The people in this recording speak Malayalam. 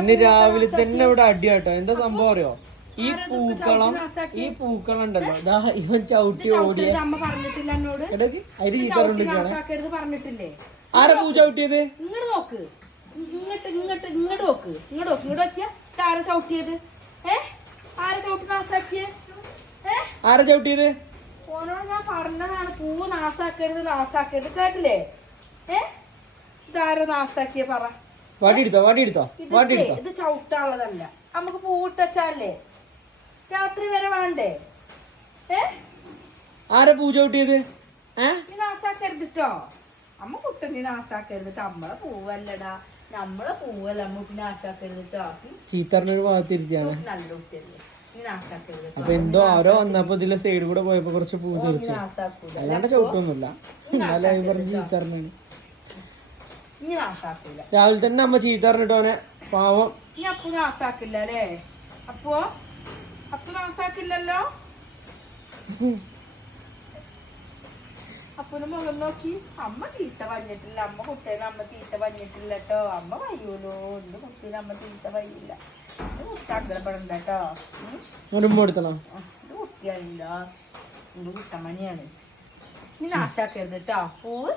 ഇന്ന് രാവിലെ തന്നെ ഇവിടെ അടിയാട്ടോ. എന്താ സംഭവം അറിയോ? ഈ പൂക്കളം ഉണ്ടല്ലോ, ഇവൻ ചവിട്ടി ഓടിയ പറഞ്ഞിട്ടില്ലേ? ആരാ പൂ ചവിട്ടിയത്? ഇങ്ങോട്ട് നോക്ക്, ഇങ്ങോട്ട് നോക്ക്, ഇങ്ങോട്ട് നോക്കിയാ ആരാ ചവിട്ടിയത്? ആരാ ചവിട്ടി നാസാക്കിയത്? ആരാ ചവിട്ടിയത്? ഓനോട് ഞാൻ പറഞ്ഞതാണ്, പൂവ് നാസാക്കരുത് കേട്ടില്ലേ? ഇതാരാ നാസാക്കിയ പറ. ഇത് ചവിട്ടാനുള്ളതല്ല, നമുക്ക് പൂവിട്ടല്ലേ രാത്രി വരെ വേണ്ടേ? ആരാ പൂ ചവിട്ടിയത്? നീ നാസാക്കരുത് ട്ടോ അമ്മ. കുട്ടൻ നീ നാസാക്കരുത്. നമ്മളെ പൂവല്ലടാ, നമ്മളെ പൂവല്ല അമ്മക്ക് നാസാക്കരുത് ട്ടോ. ചീത്തറിനൊരു ഭാഗത്തിരിക്കാണ്. നല്ല കുട്ടിയല്ലേ, നീ നാസാക്കരുത്. അപ്പൊ എന്തോ ആരോ വന്നപ്പോ ഇതിലെ സൈഡ് കൂടെ പോയപ്പോ കുറച്ച് പൂ തെറിച്ചു. അല്ലാണ്ട് ചവിട്ടൊന്നുമില്ല. എന്നാലും പറഞ്ഞ് ചീത്തറിനാണ്. നീ നാസാക്കൂല. രാവിലെ തന്നെ അമ്മ ചീത്തറിഞ്ഞിട്ടോനെ പാവം. നീ അപ്പു നാസാക്കില്ല അല്ലേ? അപ്പു നാസാക്കില്ലല്ലോ. അപ്പുന് മുഖം നോക്കി. അമ്മ തീറ്റ പറഞ്ഞിട്ടില്ല, അമ്മ കുട്ടീനെ അമ്മ തീറ്റ പറഞ്ഞിട്ടില്ല കേട്ടോ. അമ്മ വയ്യൂലോ, എന്റെ കുട്ടീനെ അമ്മ തീറ്റ വയ്യില്ല. കുട്ടി അഗ്രപ്പെടണ്ട കേട്ടോ. ഇത് കുട്ടിയാണില്ല, എന്റെ കുട്ടമ്മണിയാണ്. നീ നാശാക്കരുത് കേട്ടോ. പൂവ്